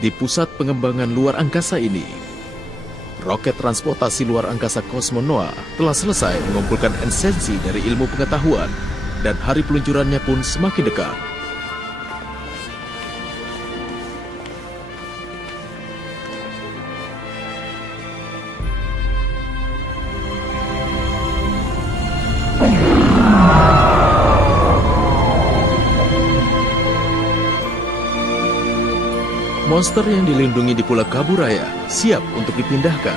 Di pusat pengembangan luar angkasa ini, roket transportasi luar angkasa Cosmonoa telah selesai mengumpulkan esensi dari ilmu pengetahuan dan hari peluncurannya pun semakin dekat. Monster yang dilindungi di Pulau Kaburaya siap untuk dipindahkan.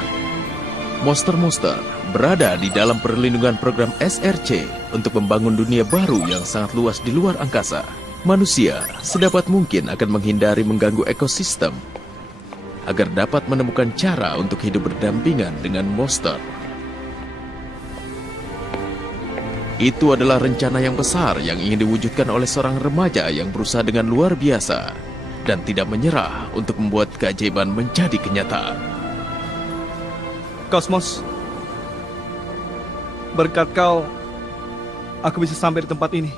Monster-monster berada di dalam perlindungan program SRC untuk membangun dunia baru yang sangat luas di luar angkasa. Manusia sedapat mungkin akan menghindari mengganggu ekosistem agar dapat menemukan cara untuk hidup berdampingan dengan monster. Itu adalah rencana yang besar yang ingin diwujudkan oleh seorang remaja yang berusaha dengan luar biasa dan tidak menyerah untuk membuat keajaiban menjadi kenyataan. Cosmos, berkat kau, aku bisa sampai di tempat ini.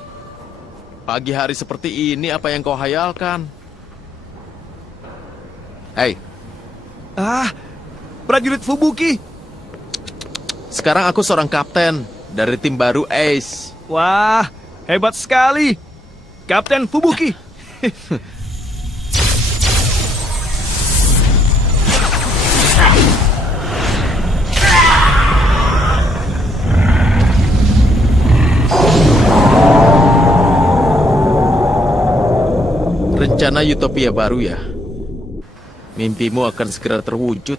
Pagi hari seperti ini, apa yang kau hayalkan? Hei. Prajurit Fubuki. Sekarang aku seorang kapten dari tim baru Ace. Wah, hebat sekali. Kapten Fubuki. Rencana utopia baru ya? Mimpimu akan segera terwujud.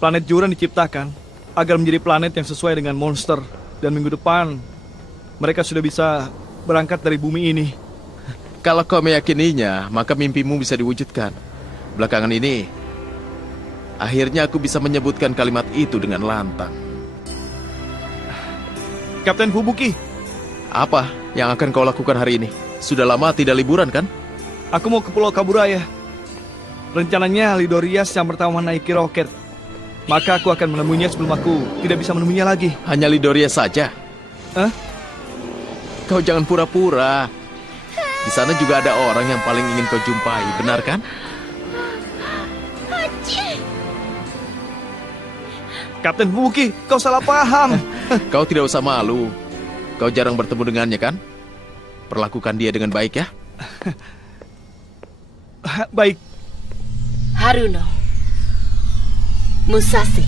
Planet Juran diciptakan agar menjadi planet yang sesuai dengan monster. Dan minggu depan, mereka sudah bisa berangkat dari bumi ini. Kalau kau meyakininya, maka mimpimu bisa diwujudkan. Belakangan ini, akhirnya aku bisa menyebutkan kalimat itu dengan lantang. Kapten Fubuki. Apa yang akan kau lakukan hari ini? Sudah lama tidak liburan kan? Aku mau ke Pulau Kaburaya. Rencananya Lidorias yang pertama menaiki roket. Maka aku akan menemuinya sebelum aku tidak bisa menemuinya lagi. Hanya Lidoria saja? Hah? Kau jangan pura-pura. Di sana juga ada orang yang paling ingin kau jumpai, benar kan? Kapten Fubuki, kau salah paham. Kau tidak usah malu. Kau jarang bertemu dengannya kan? Perlakukan dia dengan baik ya. Baik. Haruno. Musashi.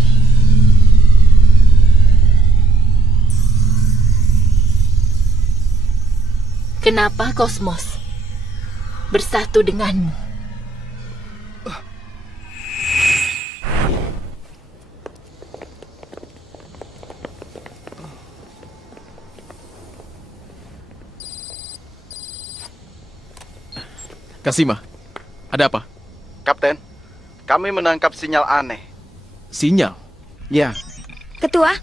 Kenapa Cosmos bersatu denganmu? Kasima, ada apa? Kapten, kami menangkap sinyal aneh. Sinyal? Ya, Ketua,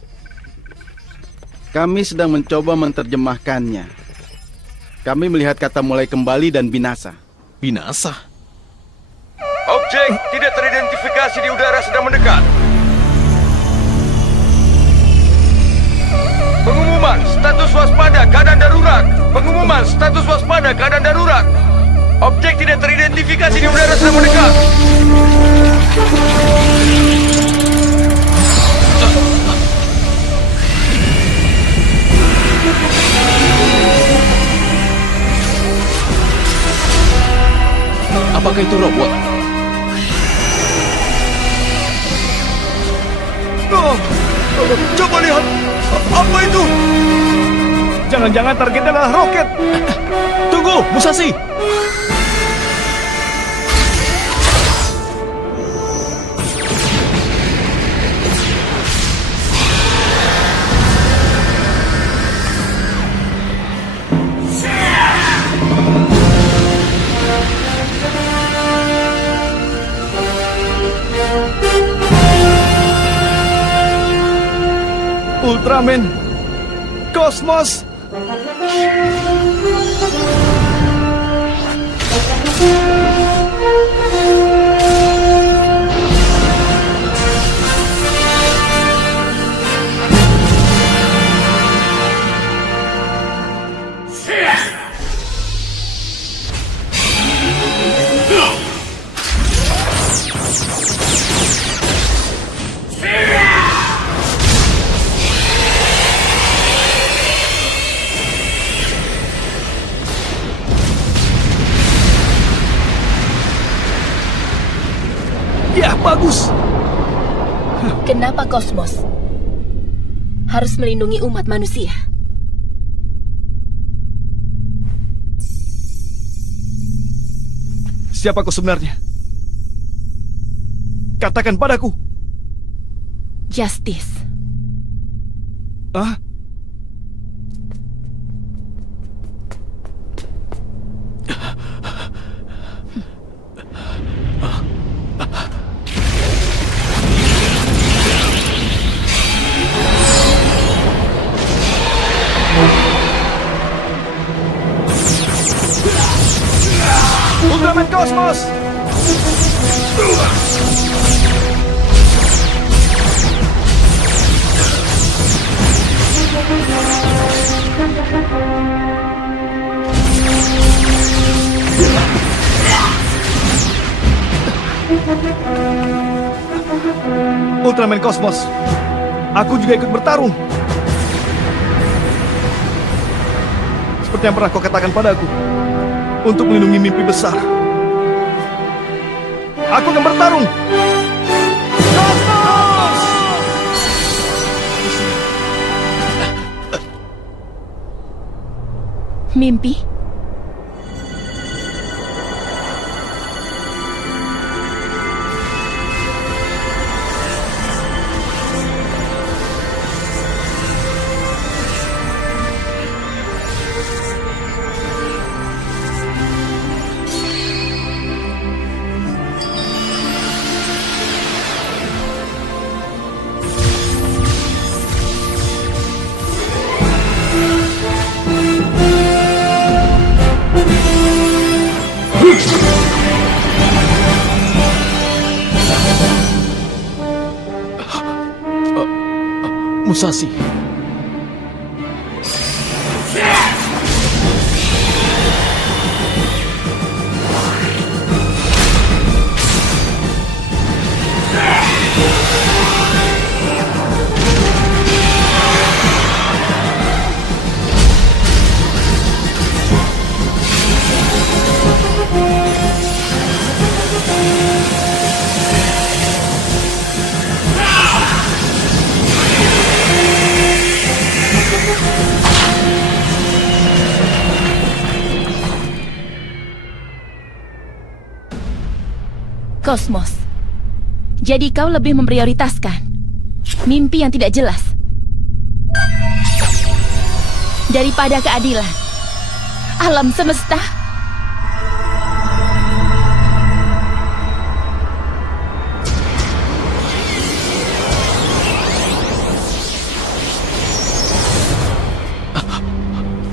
kami sedang mencoba menerjemahkannya. Kami melihat kata mulai kembali dan binasa. Binasa? Objek tidak teridentifikasi di udara sedang mendekat. Pengumuman status waspada keadaan darurat. Pengumuman status waspada keadaan darurat. Objek tidak teridentifikasi di udara sedang mendekat. Apakah itu robot? Coba lihat. Apa itu? Jangan-jangan targetnya adalah roket. Tunggu, Musashi! Ultraman. Cosmos. bagus. Kenapa Kosmos harus melindungi umat manusia? Siapa kau sebenarnya? Katakan padaku. Justice. Ah? Ultraman Cosmos! Ultraman Cosmos, aku juga ikut bertarung. Seperti yang pernah kau katakan padaku, untuk melindungi mimpi besar. Aku akan bertarung. Cosmos! Mimpi? Musashi. Kosmos, jadi kau lebih memprioritaskan mimpi yang tidak jelas daripada keadilan alam semesta.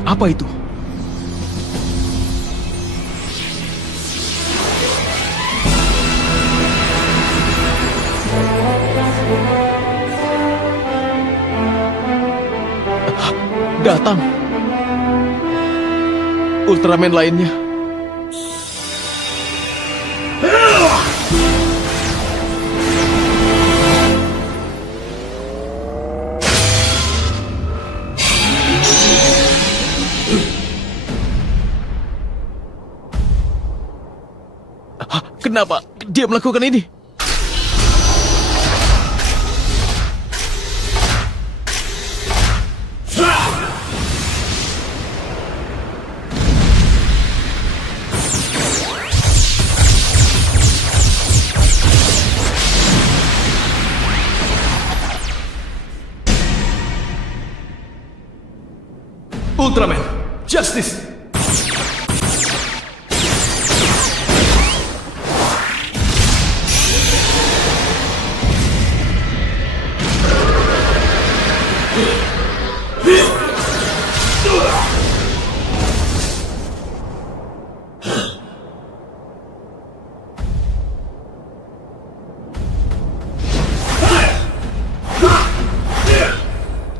Apa itu? Datang. Ultraman lainnya. Kenapa dia melakukan ini? Ultraman, Justice!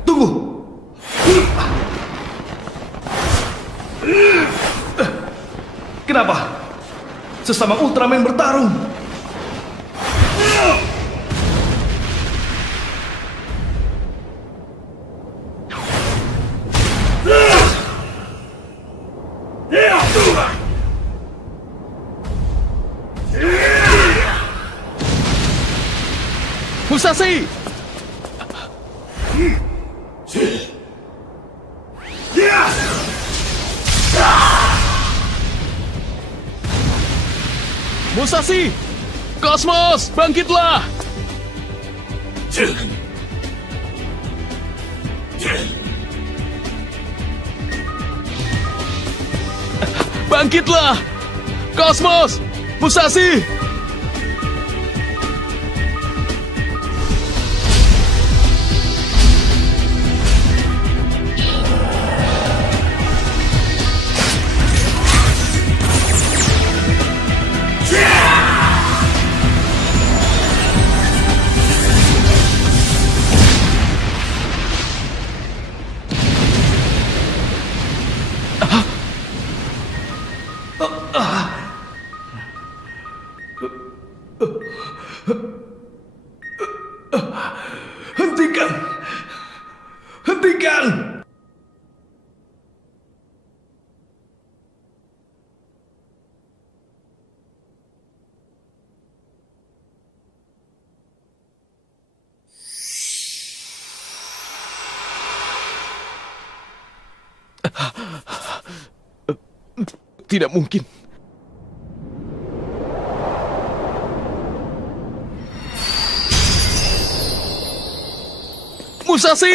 Tunggu! Kenapa? Sesama Ultraman bertarung. Musashi! Musashi! Kosmos, bangkitlah! Bangkitlah! Kosmos! Musashi! Hentikan! Hentikan! Tidak mungkin. Musashi!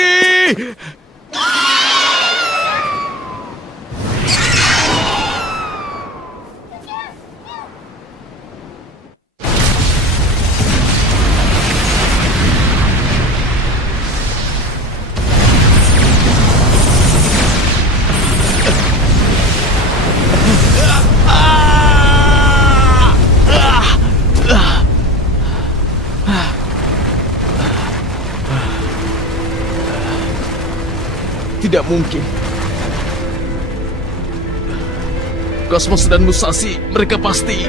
Tidak mungkin. Kosmos dan Musashi, mereka pasti...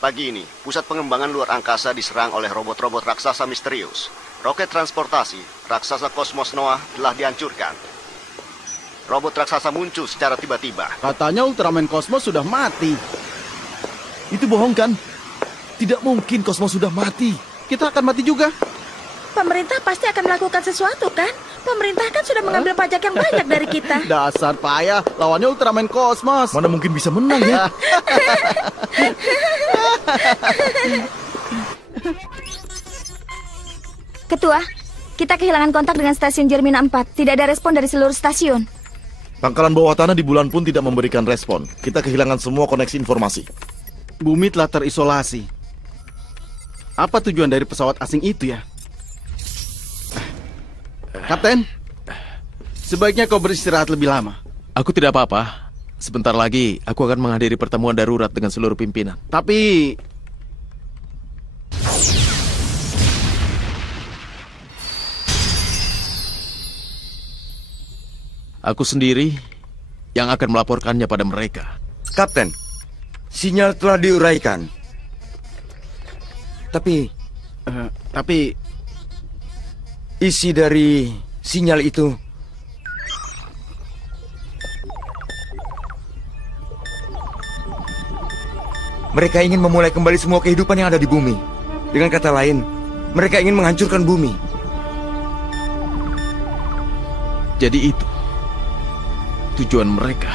Pagi ini, pusat pengembangan luar angkasa diserang oleh robot-robot raksasa misterius. Roket transportasi, raksasa kosmos Noah telah dihancurkan. Robot raksasa muncul secara tiba-tiba. Katanya Ultraman Kosmos sudah mati. Itu bohong kan? Tidak mungkin Kosmos sudah mati. Kita akan mati juga. Pemerintah pasti akan melakukan sesuatu, kan? Pemerintah kan sudah mengambil pajak yang banyak dari kita. Dasar payah, lawannya Ultraman Kosmos. Mana mungkin bisa menang ya? Ketua, kita kehilangan kontak dengan stasiun Jermina 4. Tidak ada respon dari seluruh stasiun. Pangkalan bawah tanah di bulan pun tidak memberikan respon. Kita kehilangan semua koneksi informasi. Bumi telah terisolasi. Apa tujuan dari pesawat asing itu ya? Kapten, sebaiknya kau beristirahat lebih lama. Aku tidak apa-apa. Sebentar lagi, aku akan menghadiri pertemuan darurat dengan seluruh pimpinan. Tapi... Aku sendiri yang akan melaporkannya pada mereka. Kapten, sinyal telah diuraikan. Tapi isi dari sinyal itu mereka ingin memulai kembali semua kehidupan yang ada di bumi. Dengan kata lain, mereka ingin menghancurkan bumi. Jadi itu tujuan mereka.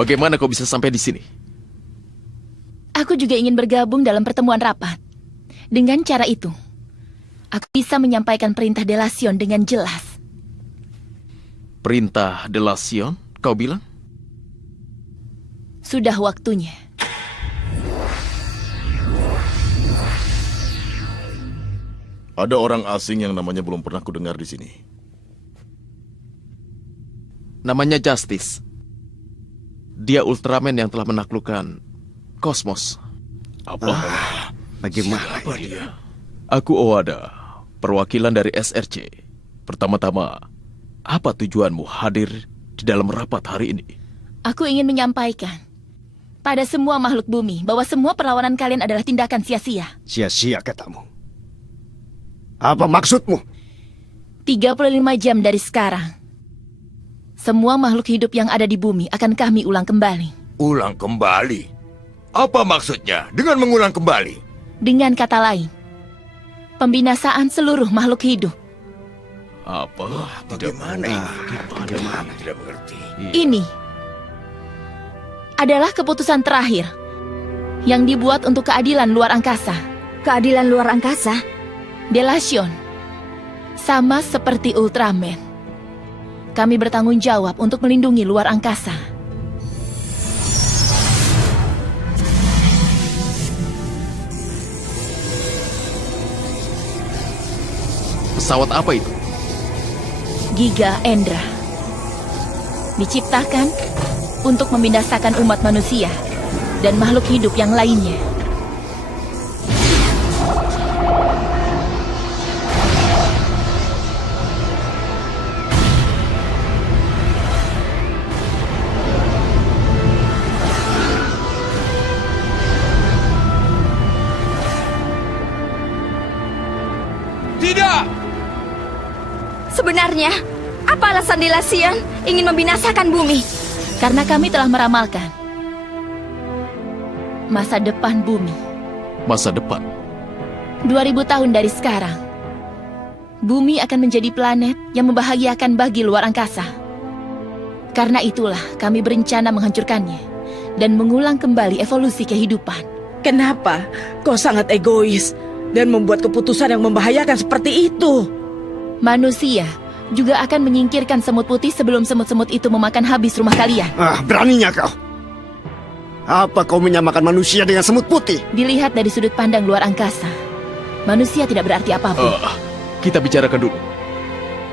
Bagaimana kau bisa sampai di sini? Aku juga ingin bergabung dalam pertemuan rapat. Dengan cara itu, aku bisa menyampaikan perintah Delasion dengan jelas. Perintah Delasion, kau bilang? Sudah waktunya. Ada orang asing yang namanya belum pernah kudengar di sini. Namanya Justice. Dia Ultraman yang telah menaklukkan kosmos. Bagaimana? Aku Owada, perwakilan dari SRC. Pertama-tama, apa tujuanmu hadir di dalam rapat hari ini? Aku ingin menyampaikan pada semua makhluk bumi bahwa semua perlawanan kalian adalah tindakan sia-sia. Sia-sia katamu. Apa maksudmu? 35 jam dari sekarang, semua makhluk hidup yang ada di bumi akan kami ulang kembali. Ulang kembali? Apa maksudnya dengan mengulang kembali? Dengan kata lain, pembinasaan seluruh makhluk hidup. Apa? Bagaimana ini? Bagaimana? Tidak mengerti. Ini adalah keputusan terakhir yang dibuat untuk keadilan luar angkasa. Keadilan luar angkasa? Delation, sama seperti Ultraman, kami bertanggung jawab untuk melindungi luar angkasa. Pesawat apa itu? Giga Endra diciptakan untuk membinasakan umat manusia dan makhluk hidup yang lainnya. Tidak! Sebenarnya, apa alasan Delation ingin membinasakan bumi? Karena kami telah meramalkan masa depan bumi. Masa depan? 2000 tahun dari sekarang, bumi akan menjadi planet yang membahagiakan bagi luar angkasa. Karena itulah kami berencana menghancurkannya dan mengulang kembali evolusi kehidupan. Kenapa kau sangat egois dan membuat keputusan yang membahayakan seperti itu? Manusia juga akan menyingkirkan semut putih sebelum semut-semut itu memakan habis rumah kalian. Beraninya kau. Apa kau menyamakan manusia dengan semut putih? Dilihat dari sudut pandang luar angkasa, manusia tidak berarti apapun. Kita bicarakan dulu.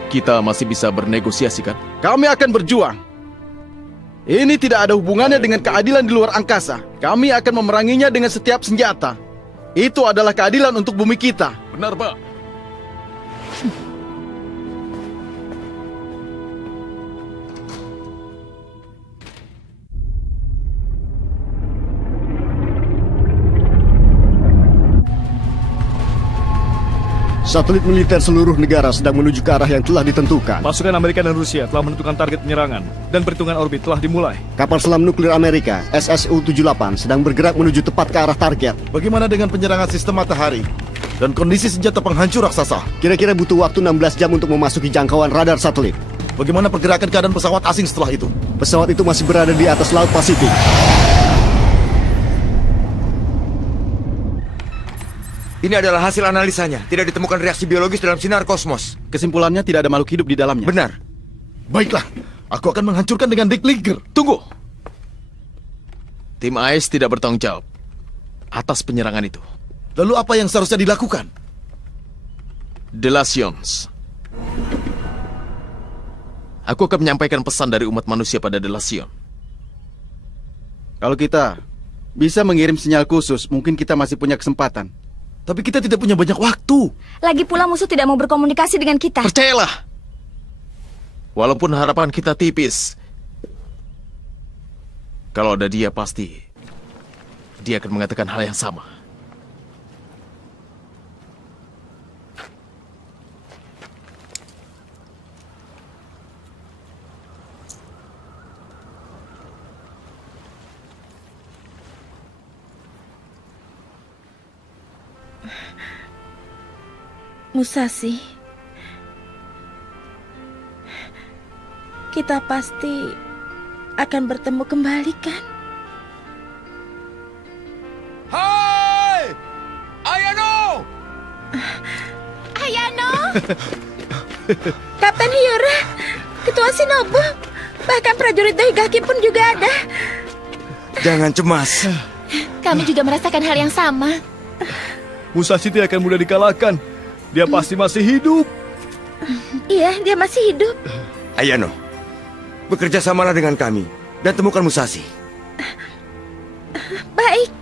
Kita masih bisa bernegosiasi kan? Kami akan berjuang. Ini tidak ada hubungannya dengan keadilan di luar angkasa. Kami akan memeranginya dengan setiap senjata. Itu adalah keadilan untuk bumi kita. Benar, Pak. Satelit militer seluruh negara sedang menuju ke arah yang telah ditentukan. Pasukan Amerika dan Rusia telah menentukan target penyerangan dan perhitungan orbit telah dimulai. Kapal selam nuklir Amerika, SSU-78, sedang bergerak menuju tepat ke arah target. Bagaimana dengan penyerangan sistem matahari? Dan kondisi senjata penghancur raksasa? Kira-kira butuh waktu 16 jam untuk memasuki jangkauan radar satelit. Bagaimana pergerakan keadaan pesawat asing setelah itu? Pesawat itu masih berada di atas Laut Pasifik. Ini adalah hasil analisanya. Tidak ditemukan reaksi biologis dalam sinar kosmos. Kesimpulannya tidak ada makhluk hidup di dalamnya. Benar. Baiklah, aku akan menghancurkan dengan Dick Ligger. Tunggu. Tim AIS tidak bertanggung jawab atas penyerangan itu. Lalu apa yang seharusnya dilakukan? Delations. Aku akan menyampaikan pesan dari umat manusia pada Delation. Kalau kita bisa mengirim sinyal khusus, mungkin kita masih punya kesempatan. Tapi kita tidak punya banyak waktu. Lagi pula musuh tidak mau berkomunikasi dengan kita. Percayalah. Walaupun harapan kita tipis, kalau ada dia pasti dia akan mengatakan hal yang sama. Musashi, kita pasti akan bertemu kembali kan? Hai! Ayano! Ayano! Kapten Hyura, Ketua Shinobu, bahkan prajurit Daigaki pun juga ada. Jangan cemas. Kami juga merasakan hal yang sama. Musashi tidak akan mudah dikalahkan. Dia pasti masih hidup. Iya, dia masih hidup. Ayano, bekerja samalah dengan kami dan temukan Musashi. Baik.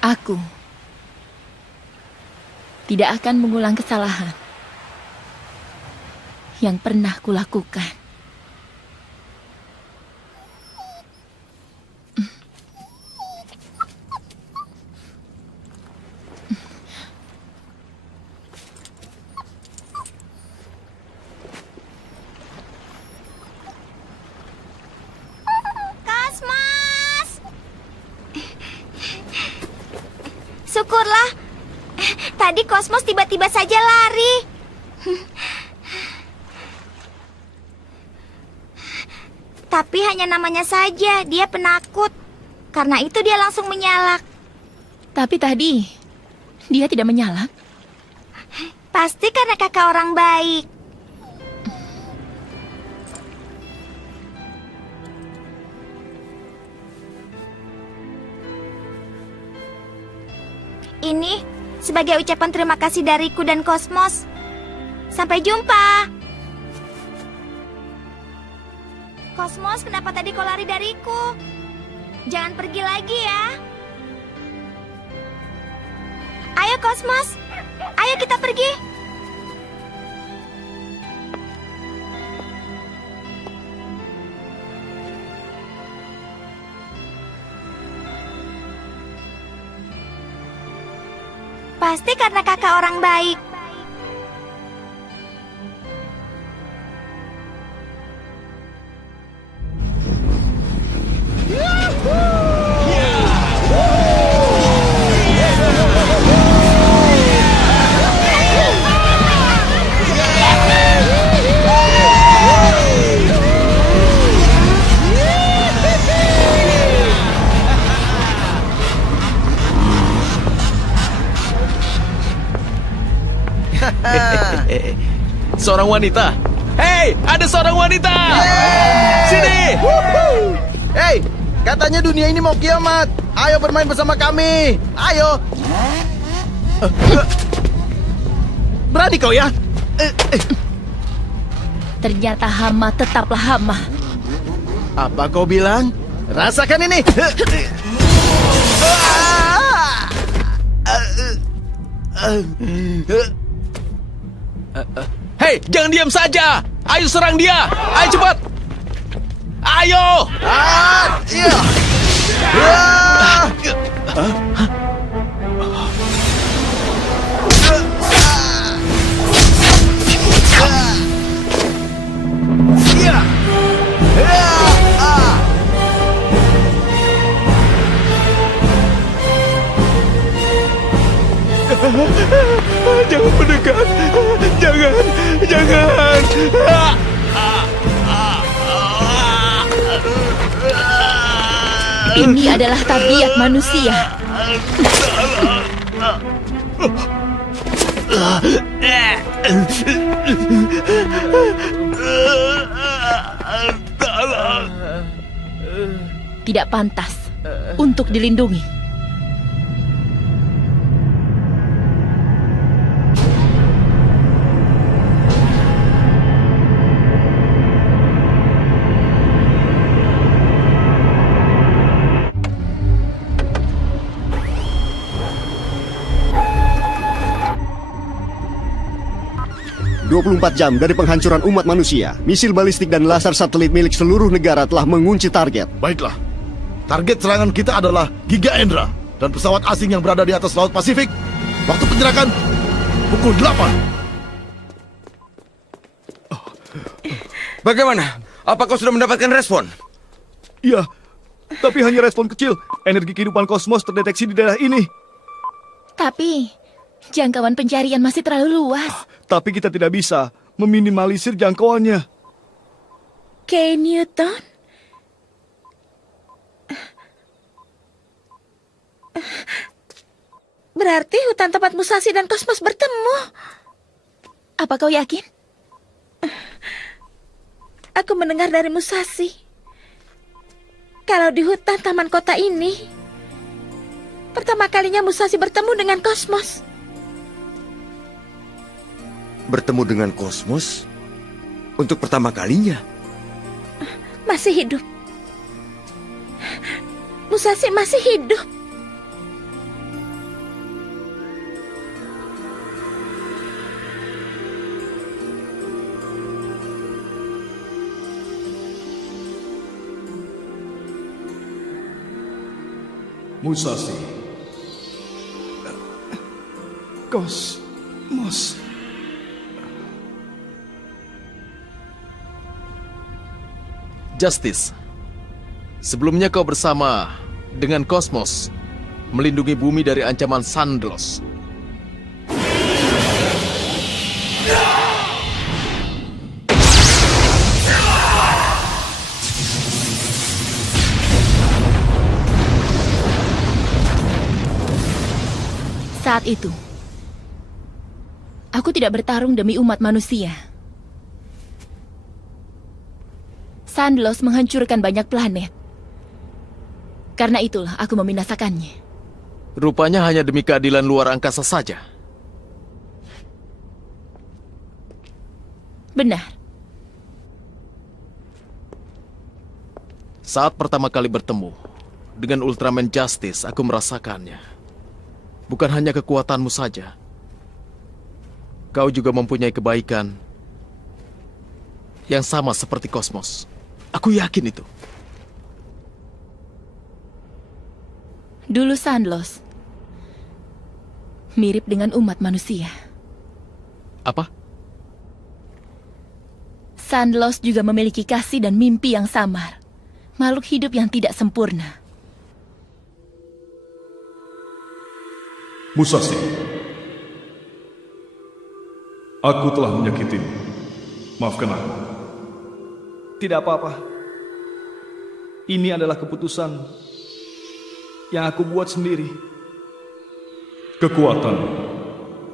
Aku tidak akan mengulang kesalahan yang pernah kulakukan. Syukurlah. Tadi Kosmos tiba-tiba saja lari. Tapi hanya namanya saja, dia penakut. Karena itu dia langsung menyalak. Tapi tadi, dia tidak menyalak. Pasti karena kakak orang baik. Ini sebagai ucapan terima kasih dariku dan Kosmos. Sampai jumpa. Kosmos, kenapa tadi kau lari dariku? Jangan pergi lagi ya. Ayo Kosmos, ayo kita pergi. Pasti karena kakak orang baik. Seorang wanita. Hei, ada seorang wanita. Sini. Hei, katanya dunia ini mau kiamat. Ayo bermain bersama kami. Ayo. Berani kau ya? Ternyata hama tetaplah hama. Apa kau bilang? Rasakan ini. Hei, jangan diam saja. Ayo serang dia. Ayo cepat. Ayo. Jangan mendekat. Jangan. Ini adalah tabiat manusia. Tidak pantas untuk dilindungi. 24 jam dari penghancuran umat manusia, misil balistik dan laser satelit milik seluruh negara telah mengunci target. Baiklah, target serangan kita adalah Giga Endra dan pesawat asing yang berada di atas Laut Pasifik. Waktu penjarakan pukul 8. Bagaimana? Apa kau sudah mendapatkan respon? Iya, tapi hanya respon kecil. Energi kehidupan kosmos terdeteksi di daerah ini. Tapi jangkauan pencarian masih terlalu luas. Tapi kita tidak bisa meminimalisir jangkauannya. K. Newton? Berarti hutan tempat Musashi dan kosmos bertemu. Apa kau yakin? Aku mendengar dari Musashi, kalau di hutan taman kota ini, pertama kalinya Musashi bertemu dengan kosmos. Bertemu dengan kosmos? Untuk pertama kalinya? Masih hidup. Musashi masih hidup. Musashi. Kosmos. Justice, sebelumnya kau bersama dengan Kosmos melindungi bumi dari ancaman Sandlos. Saat itu, aku tidak bertarung demi umat manusia. Sandlos menghancurkan banyak planet. Karena itulah aku membinasakannya. Rupanya hanya demi keadilan luar angkasa saja. Benar. Saat pertama kali bertemu dengan Ultraman Justice, aku merasakannya. Bukan hanya kekuatanmu saja. Kau juga mempunyai kebaikan yang sama seperti Kosmos. Aku yakin itu. Dulu Sandlos mirip dengan umat manusia. Apa? Sandlos juga memiliki kasih dan mimpi yang samar. Makhluk hidup yang tidak sempurna. Musashi, aku telah menyakitimu. Maafkan aku. Tidak apa-apa. Ini adalah keputusan yang aku buat sendiri.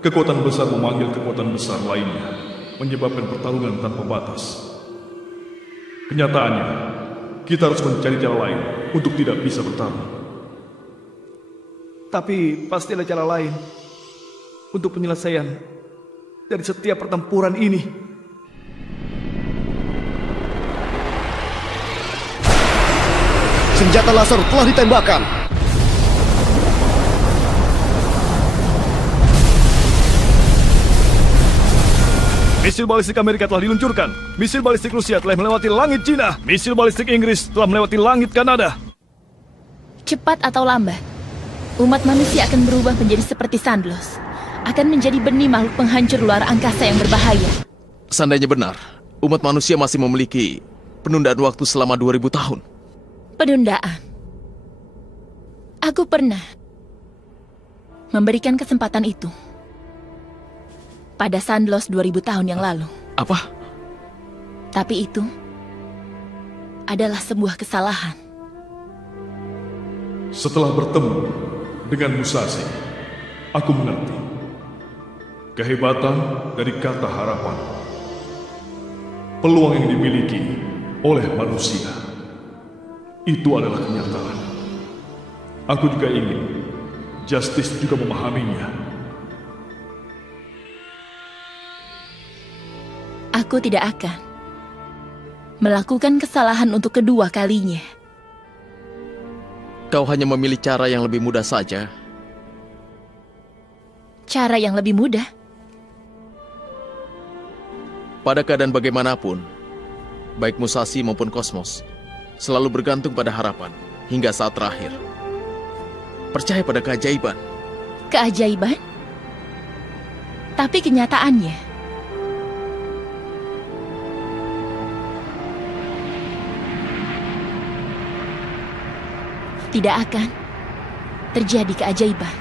Kekuatan besar memanggil kekuatan besar lainnya, menyebabkan pertarungan tanpa batas. Kenyataannya, kita harus mencari cara lain untuk tidak bisa bertarung. Tapi pasti ada cara lain untuk penyelesaian dari setiap pertempuran ini. Senjata laser telah ditembakkan. Misil balistik Amerika telah diluncurkan. Misil balistik Rusia telah melewati langit Cina. Misil balistik Inggris telah melewati langit Kanada. Cepat atau lambat, umat manusia akan berubah menjadi seperti Sandlos. Akan menjadi benih makhluk penghancur luar angkasa yang berbahaya. Seandainya benar, umat manusia masih memiliki penundaan waktu selama 2000 tahun. Penundaan. Aku pernah memberikan kesempatan itu pada Sandlos 2000 tahun yang lalu. Apa? Tapi itu adalah sebuah kesalahan. Setelah bertemu dengan Musashi, aku mengerti kehebatan dari kata harapan. Peluang yang dimiliki oleh manusia itu adalah kenyataan. Aku juga ingin Justice juga memahaminya. Aku tidak akan melakukan kesalahan untuk kedua kalinya. Kau hanya memilih cara yang lebih mudah saja. Cara yang lebih mudah? Pada keadaan bagaimanapun, baik Musashi maupun Kosmos selalu bergantung pada harapan hingga saat terakhir. Percaya pada keajaiban. Keajaiban? Tapi kenyataannya, tidak akan terjadi keajaiban.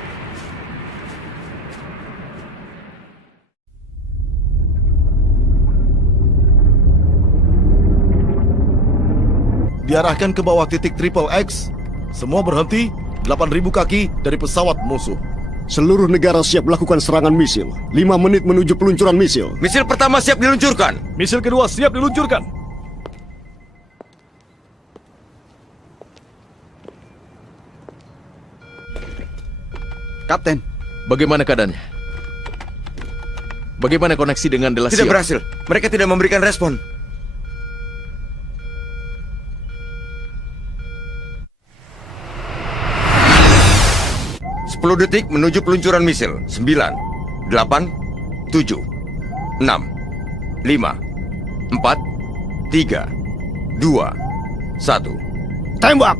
Diarahkan ke bawah titik Triple X. Semua berhenti 8.000 kaki dari pesawat musuh. Seluruh negara siap melakukan serangan misil. 5 menit menuju peluncuran misil. Misil pertama siap diluncurkan. Misil kedua siap diluncurkan. Kapten, Bagaimana keadaannya? Bagaimana koneksi dengan Delasia? Tidak berhasil. Mereka tidak memberikan respon. Sepuluh detik menuju peluncuran misil. 9, 8, 7, 6, 5, 4, 3, 2, 1. Tembak!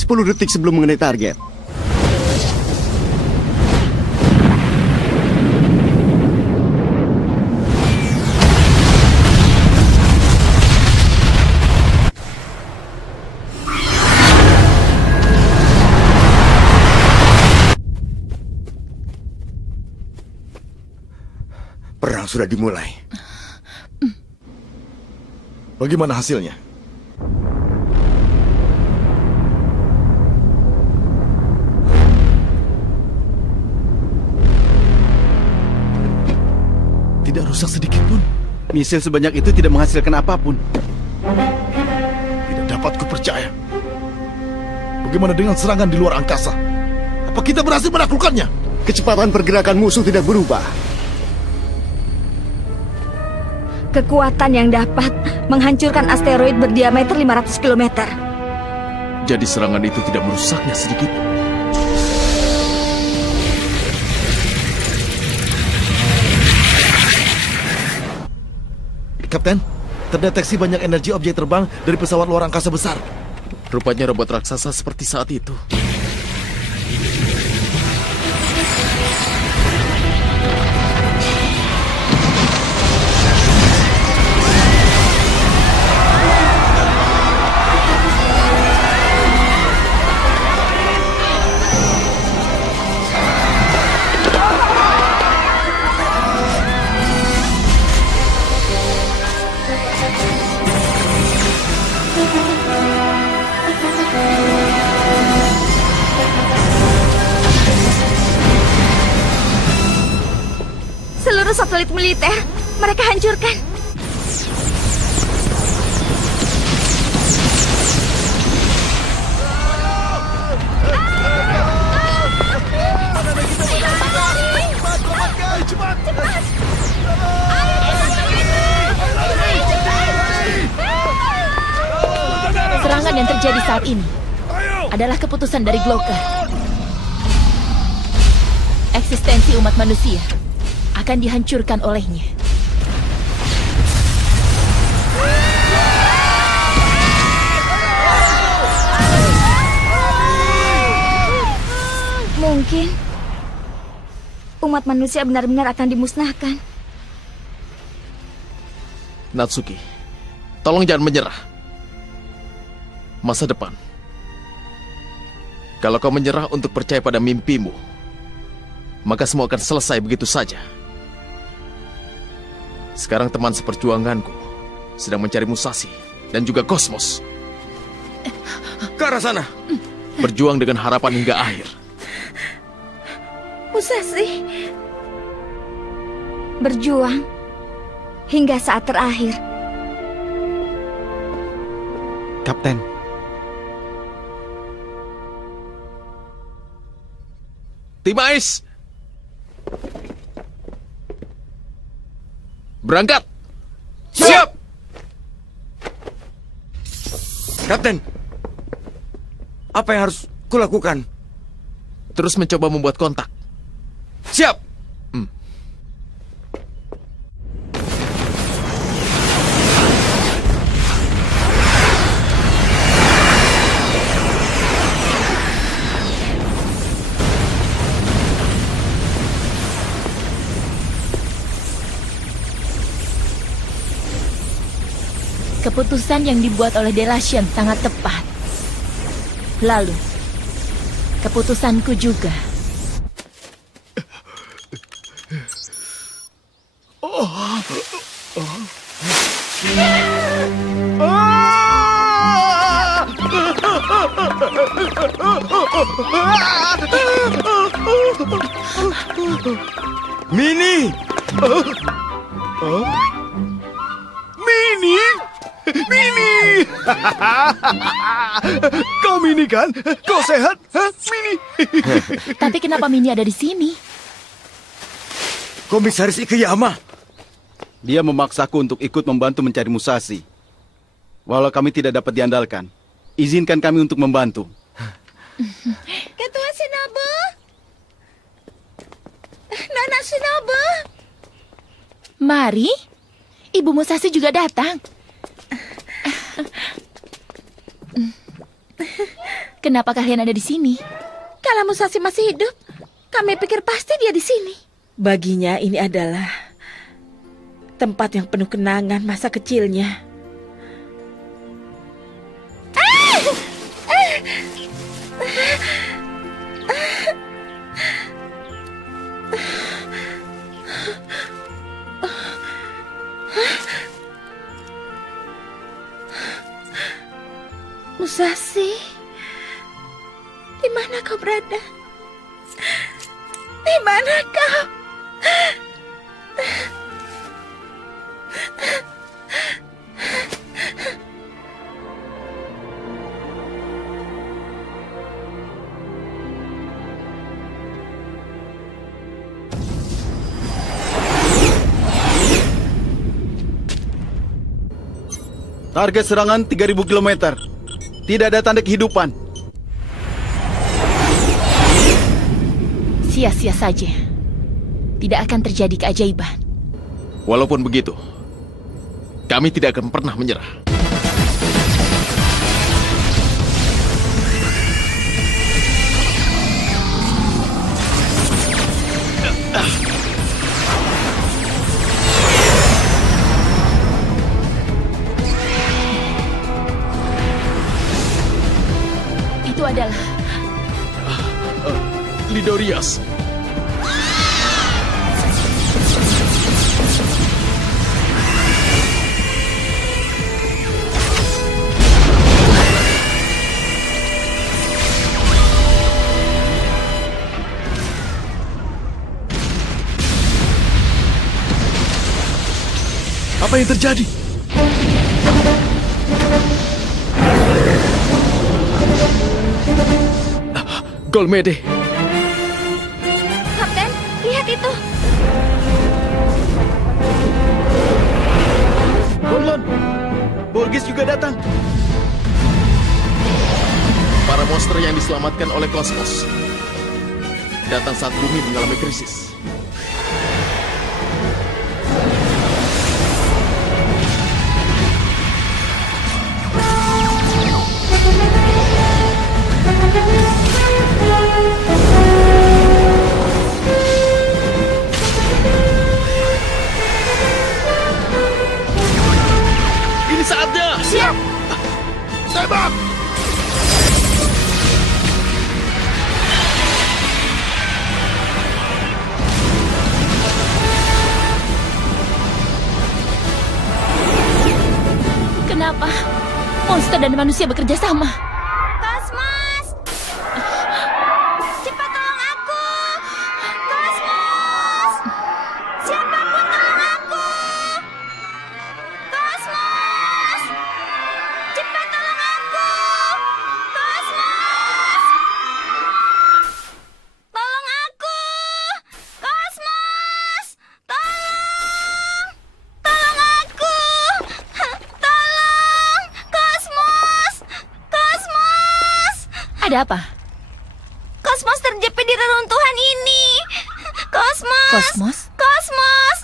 10 detik sebelum mengenai target. Perang sudah dimulai. Bagaimana hasilnya? tidak rusak sedikit pun. Misil sebanyak itu tidak menghasilkan apapun. Tidak dapat kupercaya. Bagaimana dengan serangan di luar angkasa? Apa kita berhasil menaklukkannya? Kecepatan pergerakan musuh tidak berubah. Kekuatan yang dapat menghancurkan asteroid berdiameter 500 km. Jadi serangan itu tidak merusaknya sedikit. Kapten, terdeteksi banyak energi objek terbang dari pesawat luar angkasa besar. Rupanya robot raksasa seperti saat itu. Seluruh satelit militer mereka hancurkan. Serangan yang terjadi saat ini adalah keputusan dari Glocker. Eksistensi umat manusia akan dihancurkan olehnya. Mungkin umat manusia benar-benar akan dimusnahkan. Natsuki, tolong jangan menyerah. Masa depan. Kalau kau menyerah untuk percaya pada mimpimu, maka semua akan selesai begitu saja. Sekarang teman seperjuanganku sedang mencari Musashi dan juga Kosmos. Ke arah sana. Berjuang dengan harapan hingga akhir. Musashi berjuang hingga saat terakhir. Kapten, Tim Ais, berangkat. Siap. Kapten, apa yang harus kulakukan? Terus mencoba membuat kontak. Siap. Keputusan yang dibuat oleh Delation sangat tepat. Lalu, keputusanku juga. Mini! Mini! Mini! Kau Mini kan? Kau sehat? Hah? Mini? Tapi kenapa Mini ada di sini? Komisaris Ikeyama. Dia memaksaku untuk ikut membantu mencari Musashi. Walau kami tidak dapat diandalkan, izinkan kami untuk membantu. Ketua Shinobu. Nona Shinobu. Mari, Ibu Musashi juga datang. Kenapa kalian ada di sini? Kalau Musashi masih hidup, kami pikir pasti dia di sini. Baginya ini adalah tempat yang penuh kenangan masa kecilnya. Musashi, di mana kau berada? Di mana kau? Target serangan 3000 km. Tidak ada tanda kehidupan. Sia-sia saja. Tidak akan terjadi keajaiban. Walaupun begitu, kami tidak akan pernah menyerah. Itu adalah Lidorias. Apa yang terjadi? Golmede. Kapten, lihat itu. Bonlon, Borges juga datang. Para monster yang diselamatkan oleh Kosmos datang saat bumi mengalami krisis. Ini saatnya. Siap. Tembak. kenapa monster dan manusia bekerja sama. Kosmos! Cepat tolong aku! Kosmos! Siapapun tolong aku! Kosmos! Cepat tolong aku! Kosmos! Tolong aku! Kosmos! Tolong! Tolong aku! Tolong! Kosmos! Kosmos! Ada apa? Kosmos terjepit di reruntuhan ini. Kosmos. Kosmos? Kosmos.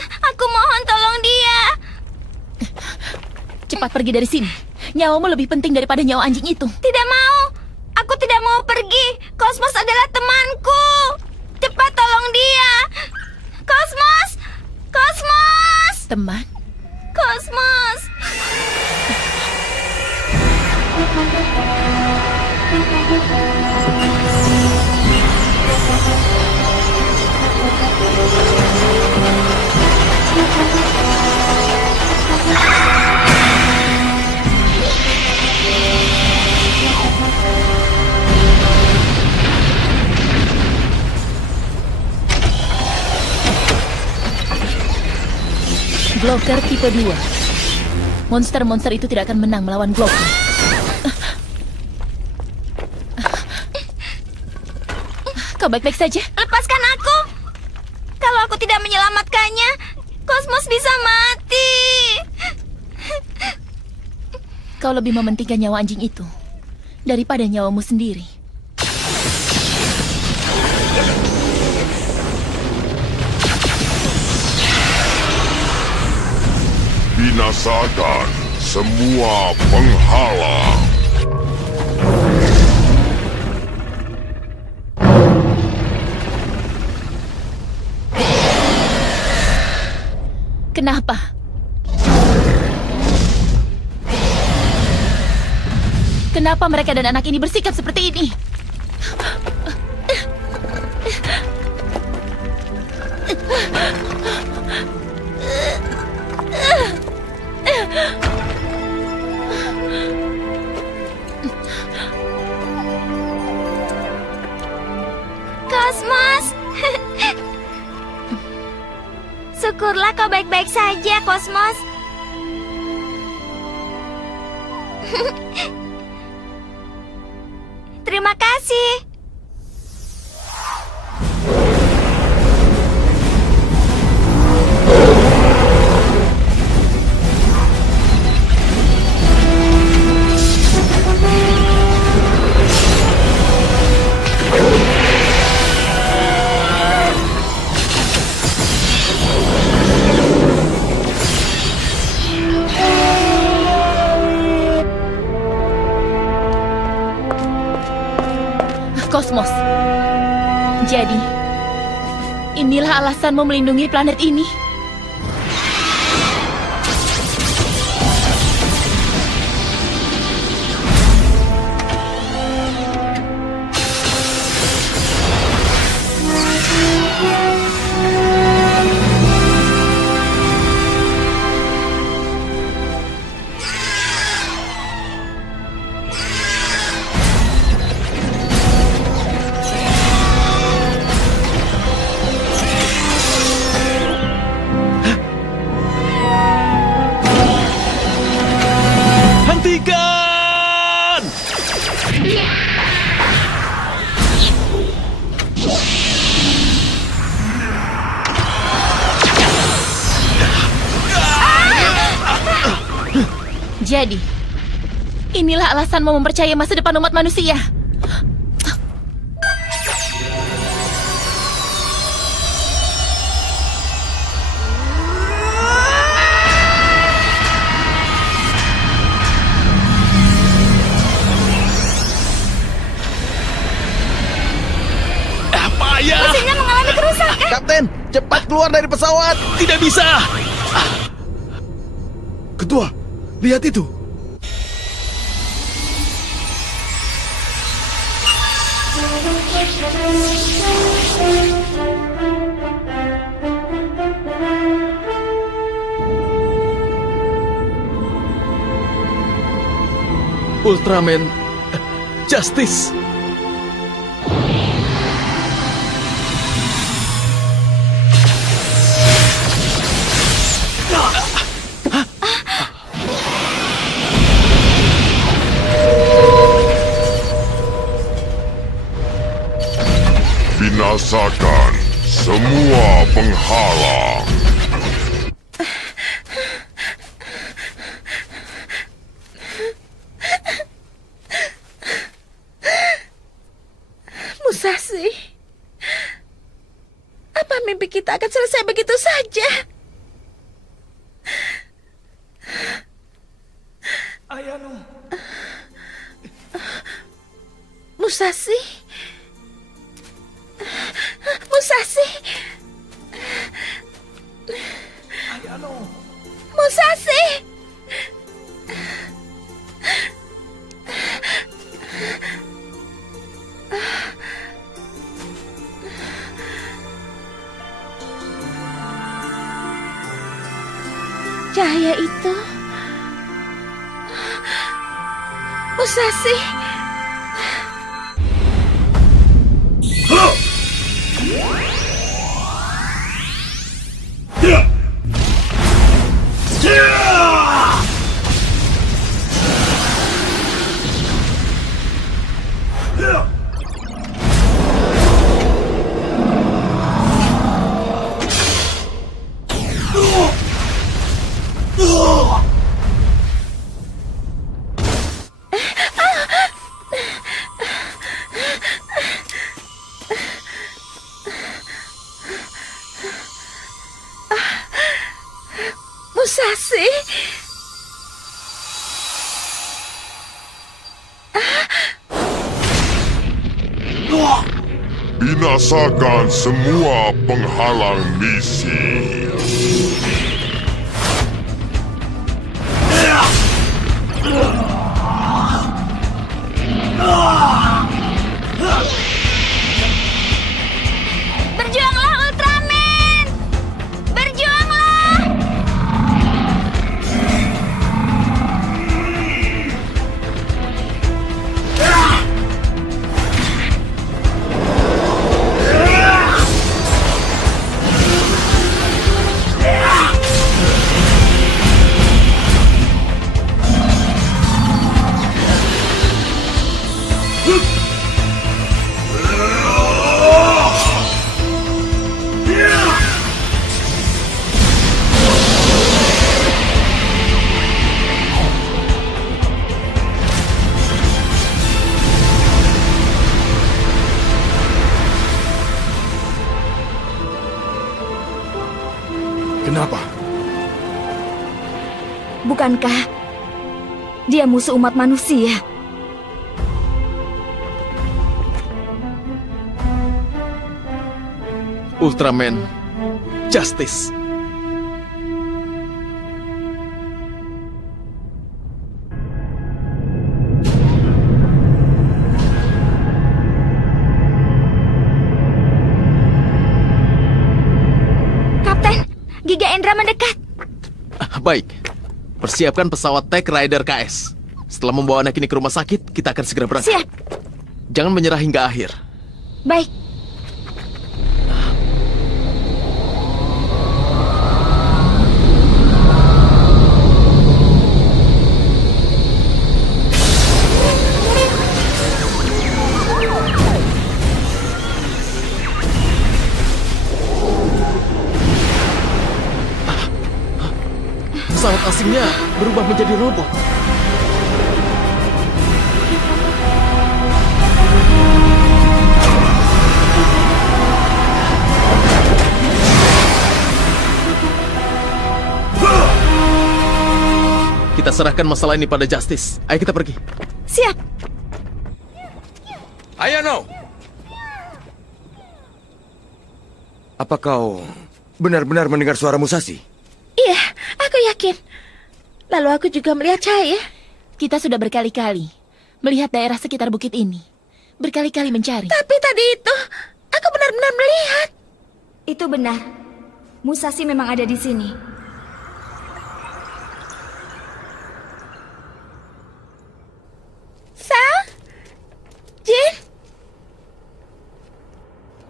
Aku mohon tolong dia. Cepat pergi dari sini. Nyawamu lebih penting daripada nyawa anjing itu. Tidak mau. Aku tidak mau pergi. Kosmos adalah temanku. Cepat tolong dia. Kosmos. Kosmos. teman. Kosmos! Glocker tipe 2. Monster-monster itu tidak akan menang melawan Glocker. Kau baik-baik saja? Lepaskan aku! Kalau aku tidak menyelamatkannya, Kosmos bisa mati. Kau lebih mementingkan nyawa anjing itu daripada nyawamu sendiri. Binasakan semua penghalang. Kenapa? Kenapa mereka dan anak ini bersikap seperti ini? Kosmos! Syukurlah kau baik-baik saja, Kosmos. Terima kasih. Kosmos. Jadi, inilah alasanmu melindungi planet ini. Hentikan! Jadi, inilah alasanmu mempercayai masa depan umat manusia. Mesinnya mengalami kerusakan. Kapten, cepat keluar dari pesawat. Tidak bisa. Ketua, lihat itu. Ultraman Justice. Binasakan semua penghalang. Musashi, apa mimpi kita akan selesai begitu saja? Ayano. Musashi? Musashi? Musashi! Cahaya itu... Musashi! Musashi! Binasakan semua penghalang misi. Berjuanglah Ultraman! Berjuanglah! Kenapa? Bukankah dia musuh umat manusia? Ultraman Justice. Kapten, Giga Endra mendekat. Baik, persiapkan pesawat Tech Rider KS. Setelah membawa anak ini ke rumah sakit, kita akan segera berangkat. Siap. Jangan menyerah hingga akhir. Baik. Pesawat asingnya berubah menjadi robot. Kita serahkan masalah ini pada Justice. Ayo kita pergi. Siap. Ayano! Apa kau benar-benar mendengar suara Musashi? Iya, aku yakin. Lalu aku juga melihat cahaya. Kita sudah berkali-kali melihat daerah sekitar bukit ini. Berkali-kali mencari. Tapi tadi itu, aku benar-benar melihat. Itu benar. Musashi memang ada di sini. Sang? Jin?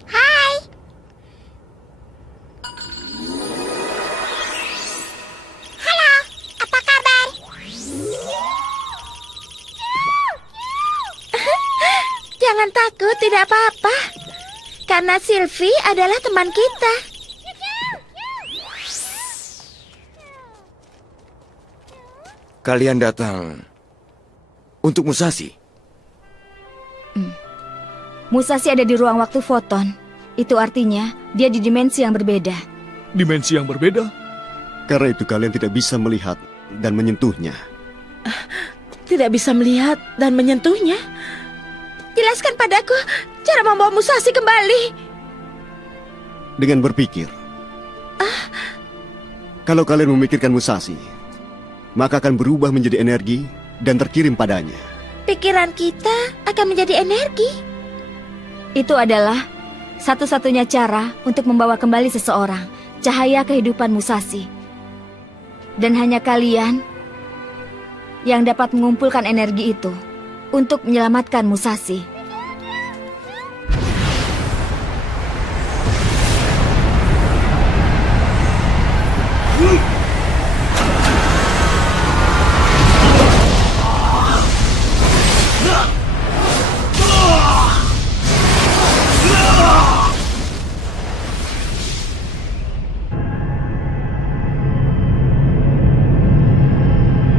Hai. Halo, apa kabar? Jangan takut, tidak apa-apa. Karena Sylvie adalah teman kita. Kalian datang untuk Musashi? Musashi ada di ruang waktu foton. Itu artinya dia di dimensi yang berbeda. Dimensi yang berbeda? Karena itu kalian tidak bisa melihat dan menyentuhnya. Tidak bisa melihat dan menyentuhnya? Jelaskan padaku cara membawa Musashi kembali. Dengan berpikir. Kalau kalian memikirkan Musashi, maka akan berubah menjadi energi dan terkirim padanya. Pikiran kita akan menjadi energi. Itu adalah satu-satunya cara untuk membawa kembali seseorang, cahaya kehidupan Musashi. Dan hanya kalian yang dapat mengumpulkan energi itu untuk menyelamatkan Musashi.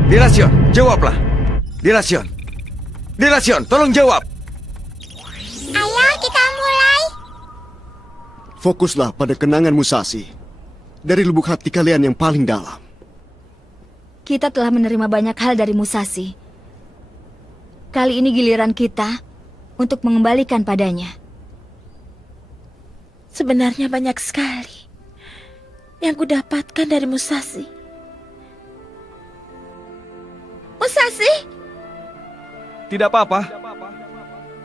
Delasion, jawablah. Delasion, tolong jawab. Ayo kita mulai. Fokuslah pada kenangan Musashi dari lubuk hati kalian yang paling dalam. Kita telah menerima banyak hal dari Musashi. Kali ini giliran kita untuk mengembalikan padanya. Sebenarnya banyak sekali yang kudapatkan dari Musashi. Musashi! Tidak apa-apa.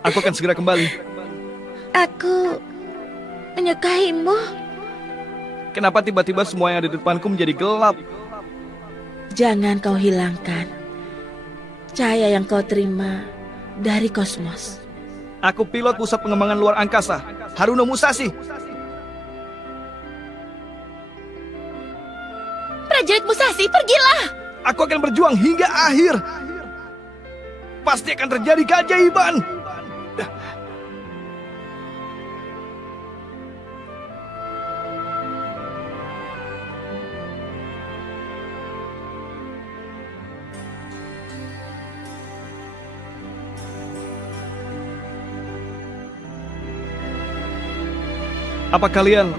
Aku akan segera kembali. Aku menyukaimu. Kenapa tiba-tiba semua yang ada di depanku menjadi gelap? Jangan kau hilangkan cahaya yang kau terima dari kosmos. Aku pilot pusat pengembangan luar angkasa, Haruno Musashi. Prajurit Musashi, pergilah! Aku akan berjuang hingga akhir. Pasti akan terjadi keajaiban. Apa kalian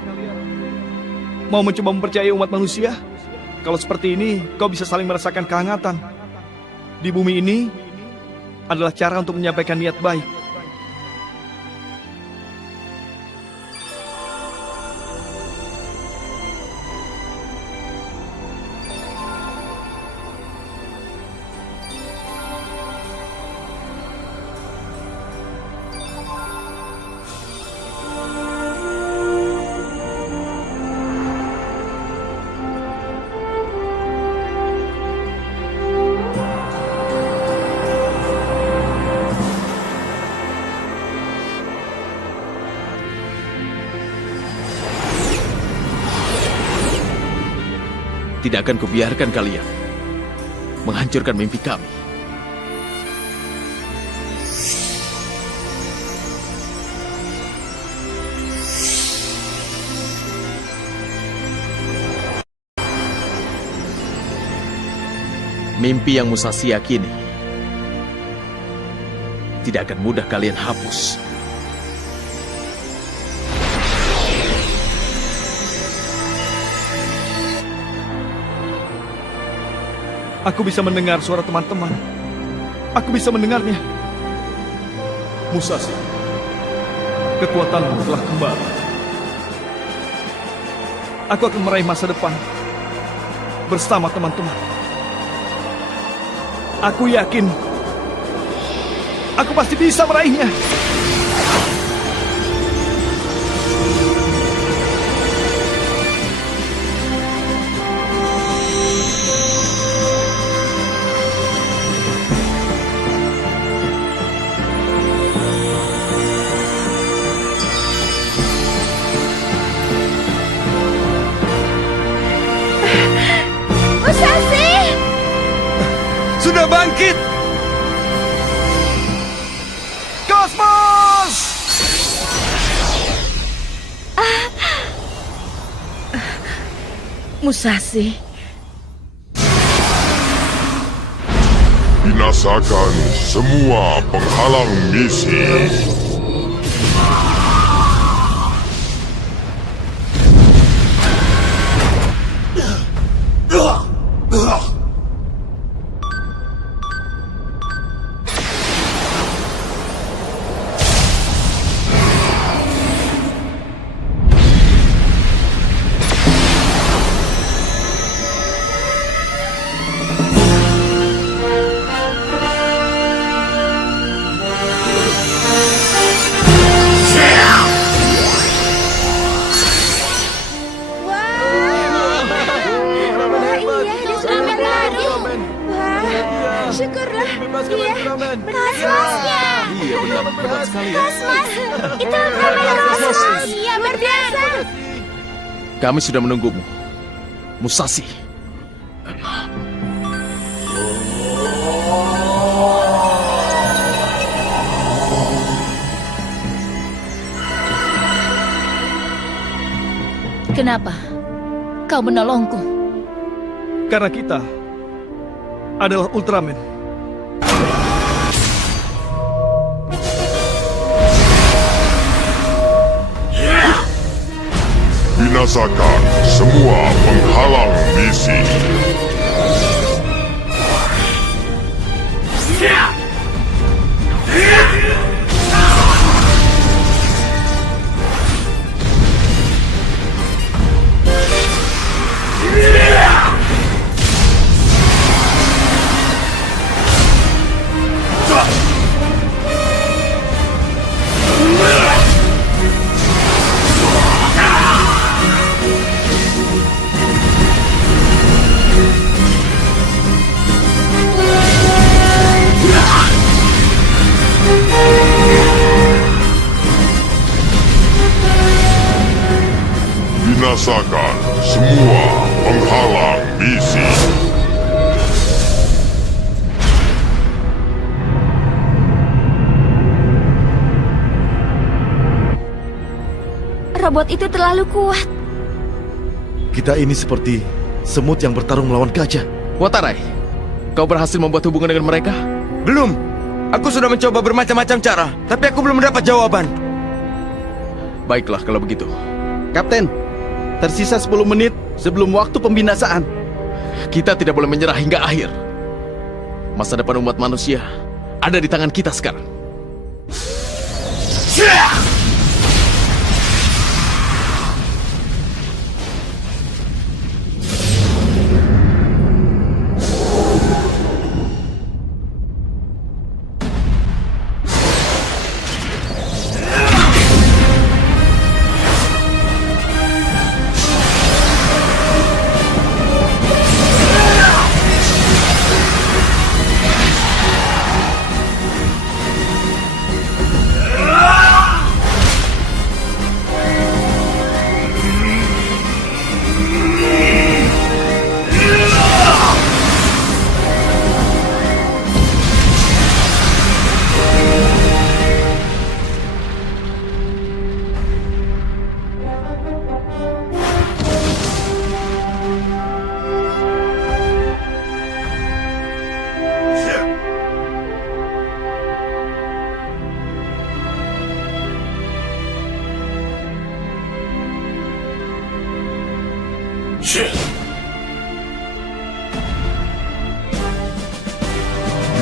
mau mencoba mempercayai umat manusia? Kalau seperti ini, kau bisa saling merasakan kehangatan. Di bumi ini adalah cara untuk menyampaikan niat baik. Tidak akan kubiarkan kalian menghancurkan mimpi kami. Mimpi yang Musashi yakini tidak akan mudah kalian hapus. Aku bisa mendengar suara teman-teman. Aku bisa mendengarnya. Musashi, kekuatanmu telah kembali. Aku akan meraih masa depan bersama teman-teman. Aku yakin aku pasti bisa meraihnya. Sudah bangkit! Kosmos! Musashi. Binasakan semua penghalang misi. Kosmosnya. Iya benar sekali ya. Kosmos. Itu Ultraman Kosmos. Iya, luar biasa. Kami sudah menunggumu, Musashi. Kenapa kau menolongku? Karena kita adalah Ultraman. Binasakan semua penghalang misi. Binasakan semua penghalang misi. Robot itu terlalu kuat. Kita ini seperti semut yang bertarung melawan gajah. Watarai, kau berhasil membuat hubungan dengan mereka? Belum. Aku sudah mencoba bermacam-macam cara, tapi aku belum mendapat jawaban. Baiklah kalau begitu. Kapten, tersisa 10 menit sebelum waktu pembinasaan. Kita tidak boleh menyerah hingga akhir. Masa depan umat manusia ada di tangan kita sekarang.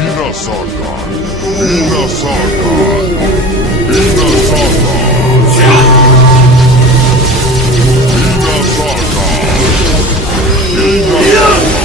Binasakan, binasakan, binasakan, binasakan.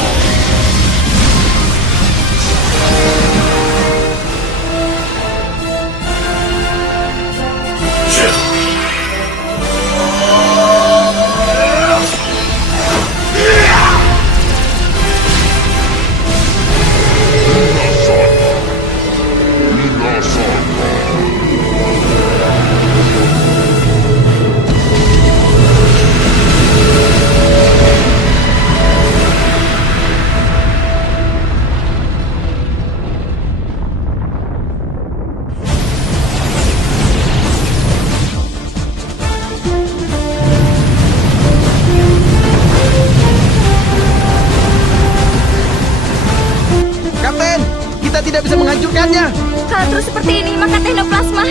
tidak bisa menghancurkannya. Kalau terus seperti ini, maka teknoplasma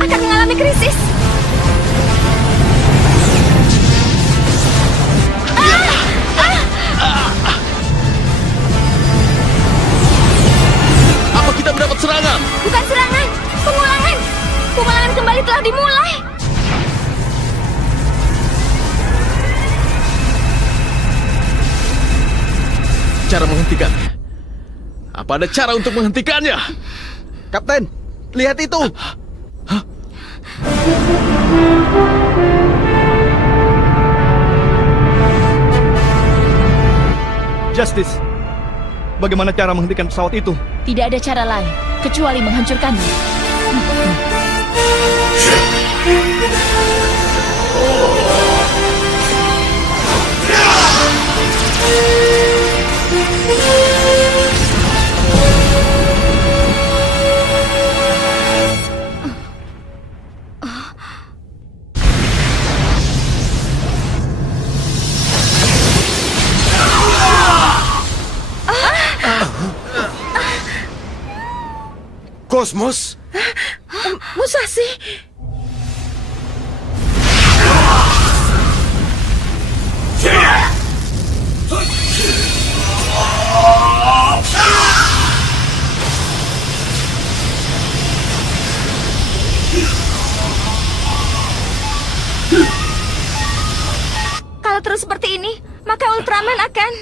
akan mengalami krisis. Apa kita mendapat serangan? Bukan serangan, pengulangan. Pengulangan kembali telah dimulai. Cara menghentikannya? Apa ada cara untuk menghentikannya? Kapten, lihat itu. Justice, bagaimana cara menghentikan pesawat itu? Tidak ada cara lain kecuali menghancurkannya. Kosmos? Musashi! Kalau terus seperti ini, maka Ultraman akan...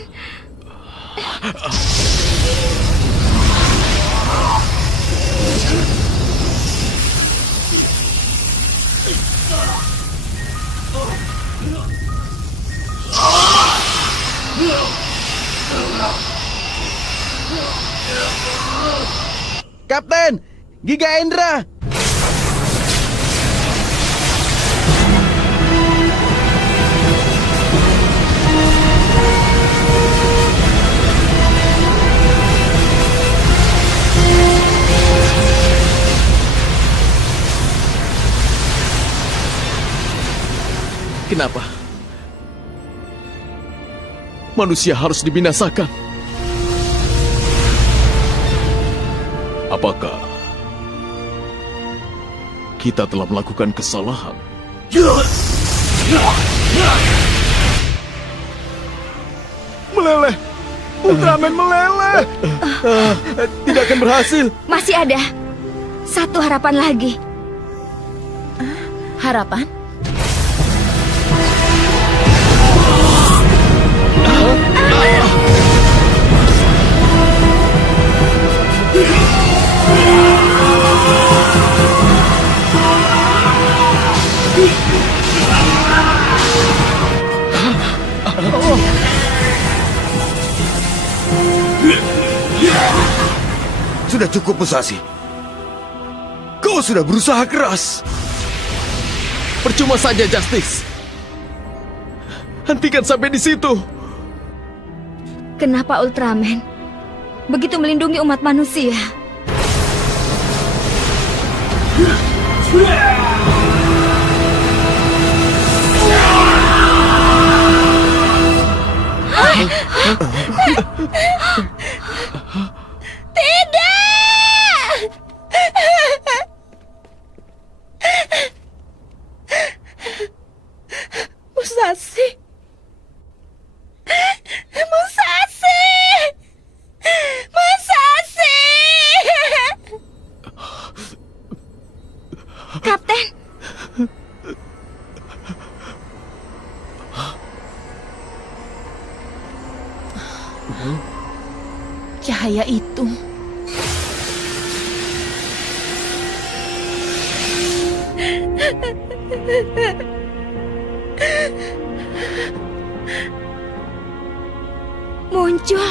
Kapten, Giga Endra. Kenapa? Manusia harus dibinasakan. Apakah kita telah melakukan kesalahan? Meleleh! Ultraman meleleh! Tidak akan berhasil. Masih ada satu harapan lagi. Harapan? Sudah cukup, Musashi. Kau sudah berusaha keras. Percuma saja, Justice. Hentikan sampai di situ. Kenapa Ultraman begitu melindungi umat manusia? Tidak! Musashi! Musashi! Musashi! Kapten, Cahaya itu. muncul.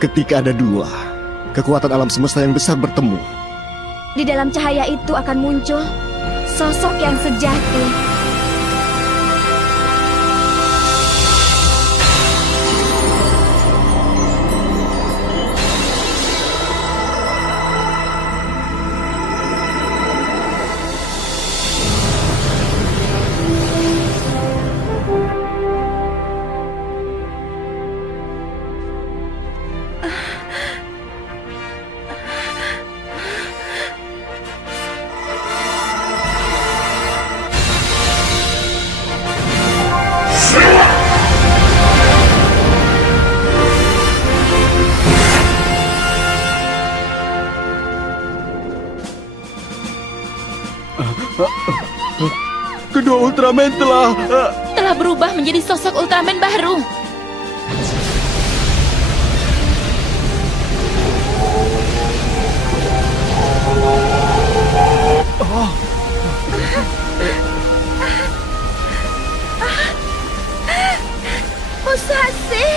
Ketika ada dua kekuatan alam semesta yang besar bertemu, Di dalam cahaya itu akan muncul sosok yang sejati. Kedua Ultraman telah berubah menjadi sosok Ultraman baru. Musashi!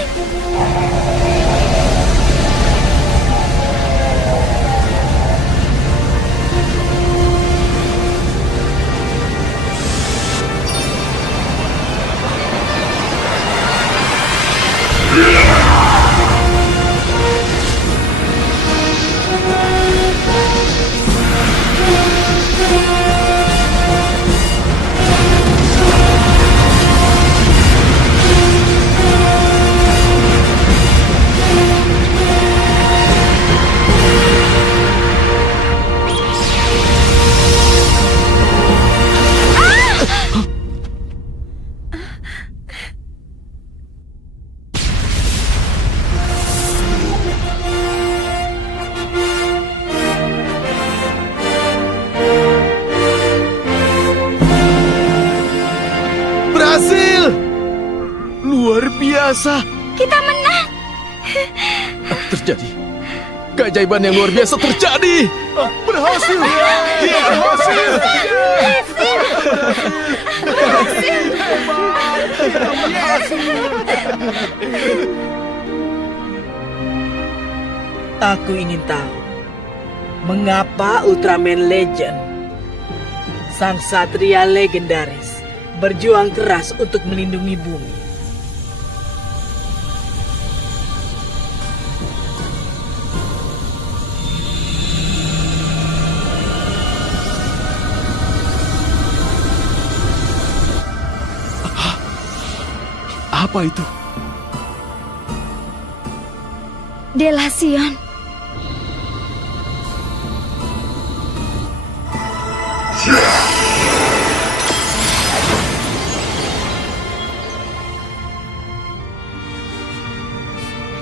Berhasil! Luar biasa! Kita menang! Terjadi. Keajaiban yang luar biasa terjadi. Berhasil! Berhasil! Aku ingin tahu mengapa Ultraman Legend, sang satria legendaris, berjuang keras untuk melindungi bumi. Apa itu? Delasion.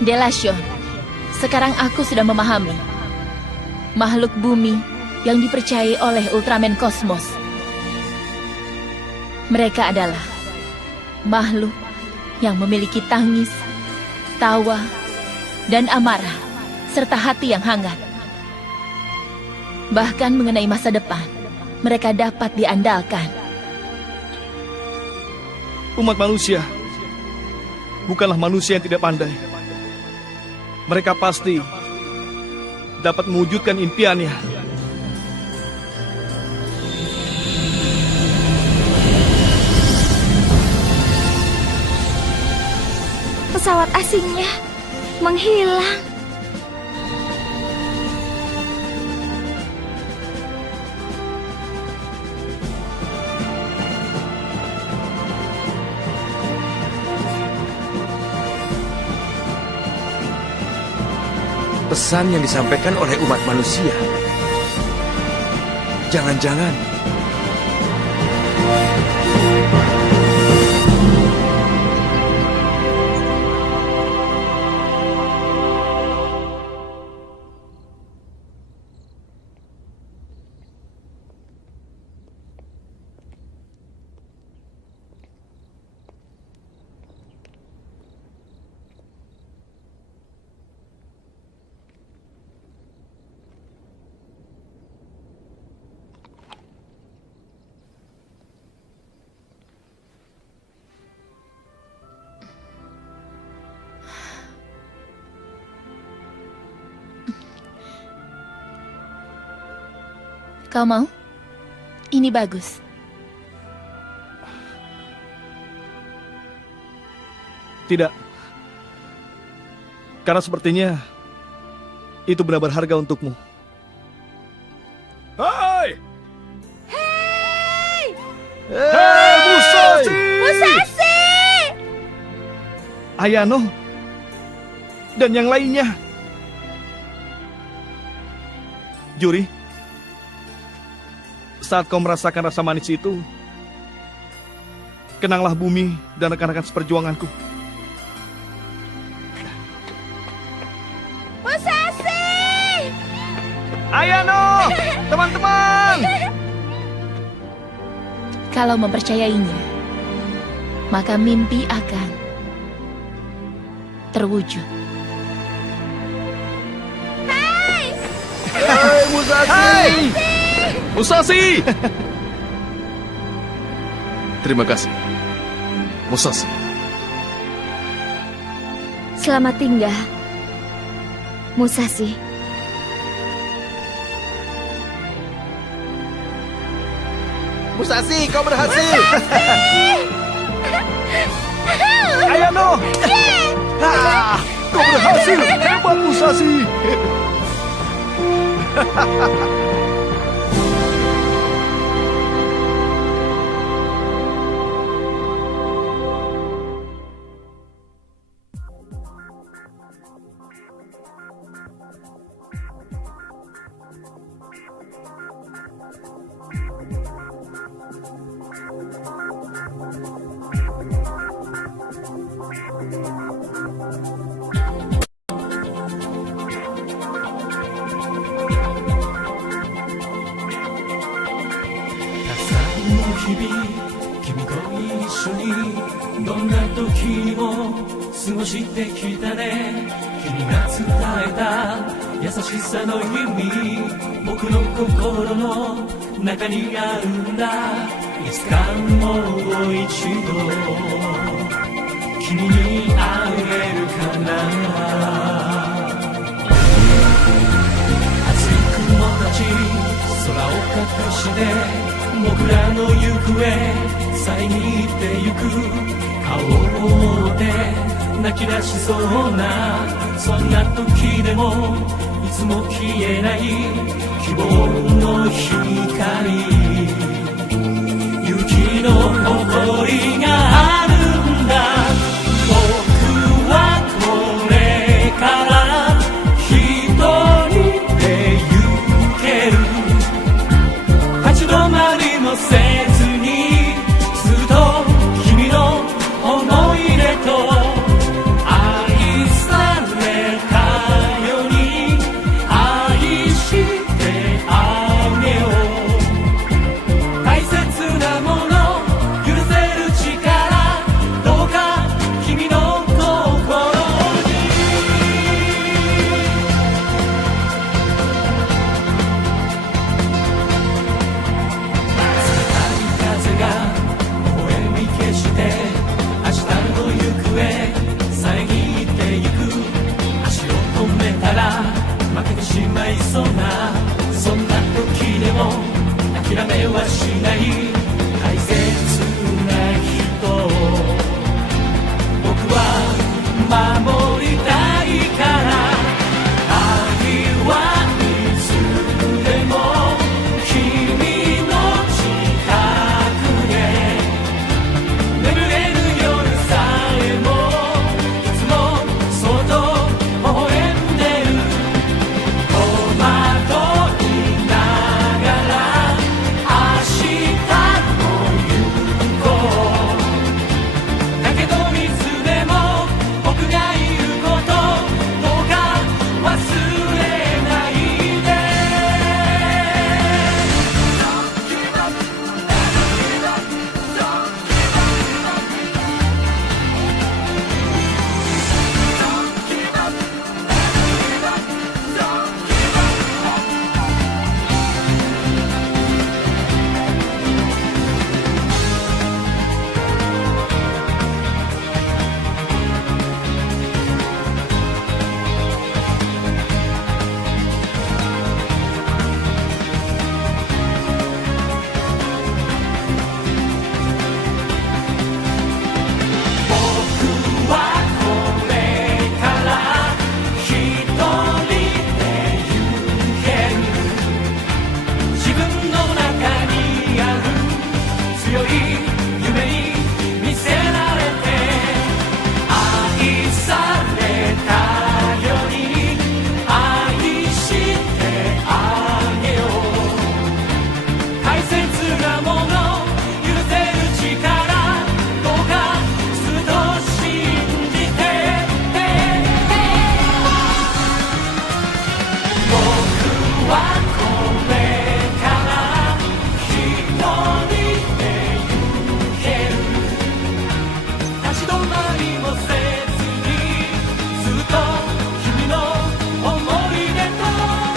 Delasion, sekarang aku sudah memahami. Makhluk bumi yang dipercayai oleh Ultraman Kosmos. Mereka adalah makhluk yang memiliki tangis, tawa, dan amarah, serta hati yang hangat. Bahkan mengenai masa depan, mereka dapat diandalkan. Umat manusia bukanlah manusia yang tidak pandai. Mereka pasti dapat mewujudkan impiannya. Pesawat asingnya menghilang. Pesan yang disampaikan oleh umat manusia. Jangan-jangan Kau mau? Ini bagus. Tidak. Karena sepertinya itu benar berharga untukmu. Hai! Hei! Hei, Musashi! Musashi! Ayano dan yang lainnya. Juri, saat kau merasakan rasa manis itu, kenanglah bumi dan rekan-rekan seperjuanganku. Musashi! Ayano, teman-teman! Kalau mempercayainya, maka mimpi akan terwujud. Hai, Musashi! Hai! Musashi! Terima kasih, Musashi. Selamat tinggal, Musashi. Musashi, kau berhasil! Ayano! Kau berhasil! Hebat, Musashi!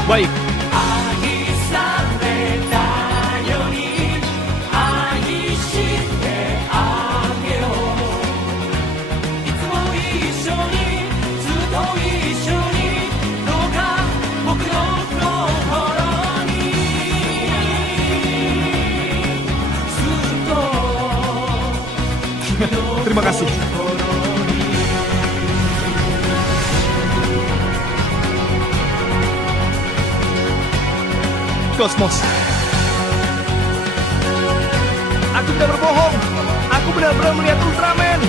Baik. Terima kasih. Cosmos. Aku tidak berbohong. Aku benar-benar melihat Ultraman.